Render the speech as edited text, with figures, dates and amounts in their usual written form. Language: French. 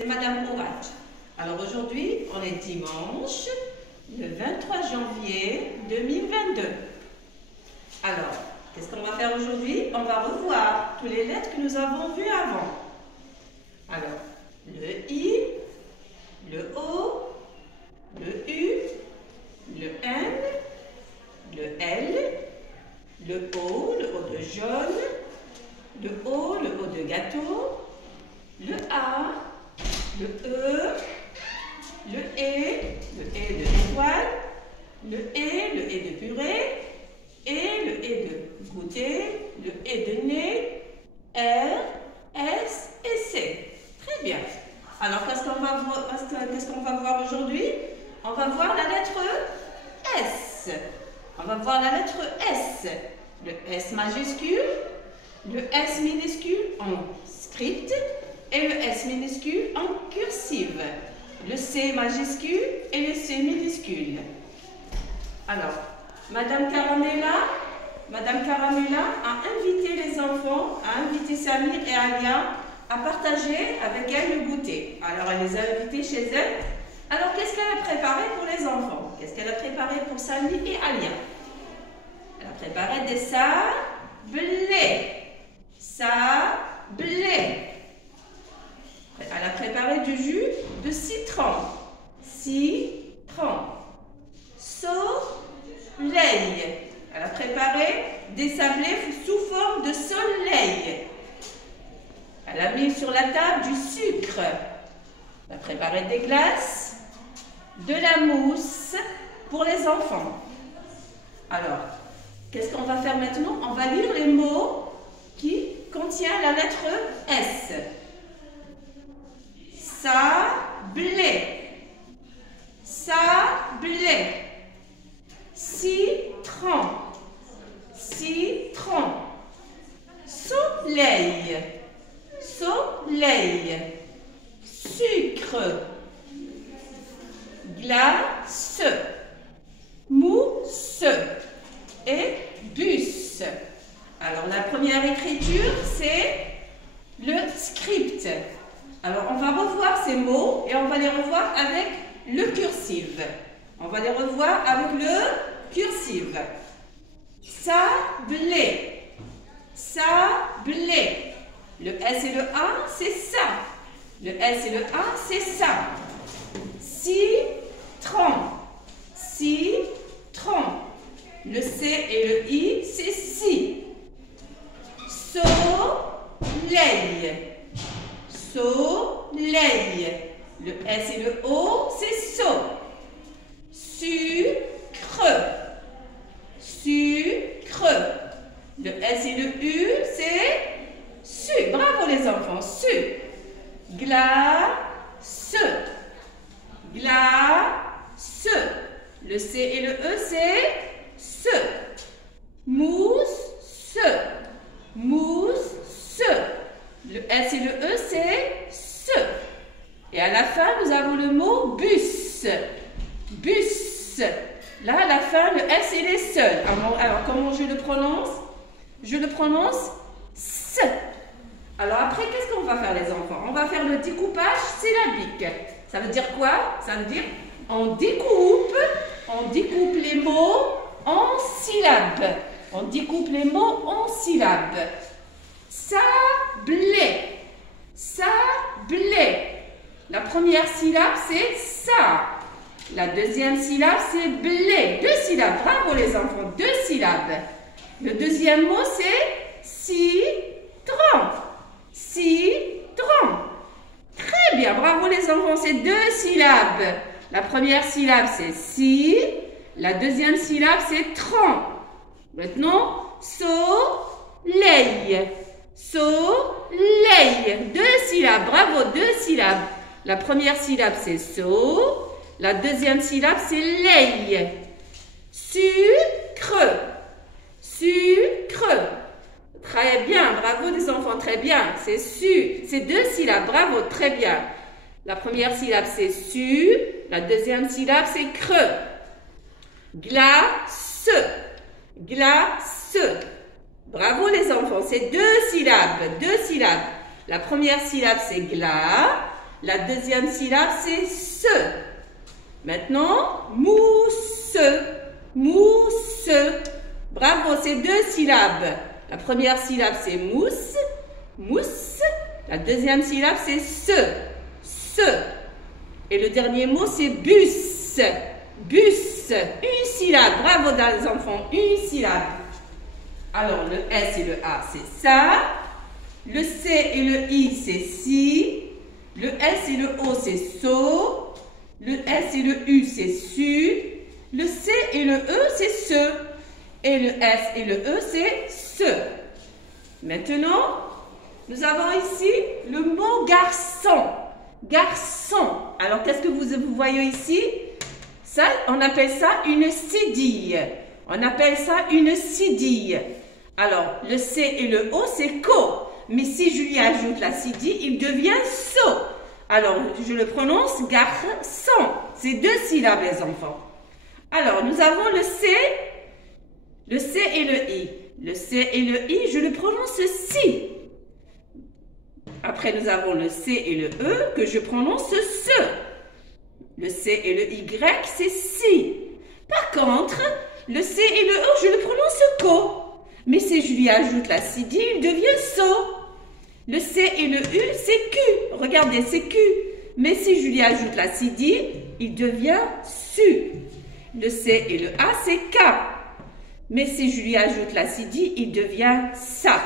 c'est Madame Ourat. Alors aujourd'hui, on est dimanche, le 23 janvier 2022. Alors, qu'est-ce qu'on va faire aujourd'hui? On va revoir toutes les lettres que nous avons vues avant. Alors, le I, le O, le U, le N, le L, le O de jaune, le O de gâteau, le A, le E, le E de étoile, le E de purée, et le E de goûter, le E de nez, R, S et C. Très bien. Alors, qu'est-ce qu'on va voir aujourd'hui? On va voir la lettre S. On va voir la lettre S. Le S majuscule, le S minuscule en script et le S minuscule en cursive. Le C majuscule et le C minuscule. Alors, Madame Caramella a invité les enfants, a invité Samir et Alia à partager avec elle le goûter. Alors, elle les a invités chez elle. Alors, qu'est-ce qu'elle a préparé pour les enfants? Qu'est-ce qu'elle a préparé pour Samir et Alia? Elle a préparé des sablés. Sablés. Elle a préparé du jus de citron. Citron. Soleil. Elle a préparé des sablés sous forme de soleil. Elle a mis sur la table du sucre. Elle a préparé des glaces, de la mousse pour les enfants. Alors, qu'est-ce qu'on va faire maintenant? On va lire les mots qui contiennent la lettre S. Sablé, sablé, citron, citron, soleil, soleil, sucre, glace, mousse et bus. Alors la première écriture, c'est le script. Alors on va revoir ces mots et on va les revoir avec le cursive. On va les revoir avec le cursive. Sablé, sablé. Le S et le A, c'est ça. Le S et le A, c'est ça. Citron, citron. Le C et le I, c'est si. Soleil, soleil. Le S et le O, c'est so. Sucre, sucre. Le S et le U, c'est su. Bravo les enfants, su. Glace, glace. Le C et le E, c'est se. Mousse, mousse. Le S et le E, c'est se. Et à la fin, nous avons le mot bus. Bus. Là, à la fin, le S, il est seul. Alors, comment je le prononce? Je le prononce S. Alors après, qu'est-ce qu'on va faire les enfants? On va faire le découpage syllabique. Ça veut dire quoi? Ça veut dire on découpe les mots en syllabes. On découpe les mots en syllabes. Sablé, sablé. La première syllabe, c'est ça. La deuxième syllabe, c'est blé. 2 syllabes. Bravo les enfants, 2 syllabes. Le deuxième mot, c'est citron. Citron. Très bien, bravo les enfants, c'est 2 syllabes. La première syllabe, c'est si. La deuxième syllabe, c'est tron. Maintenant, soleil. Soleil. 2 syllabes, bravo, 2 syllabes. La première syllabe, c'est so. La deuxième syllabe, c'est lei. Sucre. Sucre. Très bien, bravo les enfants, très bien. C'est su. C'est 2 syllabes, bravo, très bien. La première syllabe, c'est su. La deuxième syllabe, c'est creux. Glace. Glace. Bravo les enfants, c'est 2 syllabes, 2 syllabes. La première syllabe c'est glas, La deuxième syllabe, c'est se. Maintenant, mousse, mousse. Bravo, c'est deux syllabes. La première syllabe, c'est mousse, mousse. La deuxième syllabe, c'est se. Et le dernier mot, c'est bus, bus. Une syllabe. Bravo, les enfants, une syllabe. Alors, le S et le A, c'est ça. Le C et le I, c'est si. Le S et le O, c'est so. Le S et le U, c'est su. Le C et le E, c'est ce. Et le S et le E, c'est ce. Maintenant, nous avons ici le mot garçon. Garçon. Alors, qu'est-ce que vous voyez ici? Ça, on appelle ça une cédille. On appelle ça une cédille. Alors, le C et le O, c'est co. Mais si je lui ajoute la cédille, il devient so. Alors, je le prononce garçon. C'est deux syllabes, les enfants. Alors, nous avons le C et le I. Le C et le I, je le prononce si. Après, nous avons le C et le E que je prononce se. Le C et le Y, c'est si. Par contre, le C et le E, je le prononce co. Mais si je lui ajoute la cédille, il devient so. Le C et le U, c'est Q. Regardez, c'est Q. Mais si je lui ajoute la cédille, il devient su. Le C et le A, c'est K. Mais si je lui ajoute la cédille, il devient sa.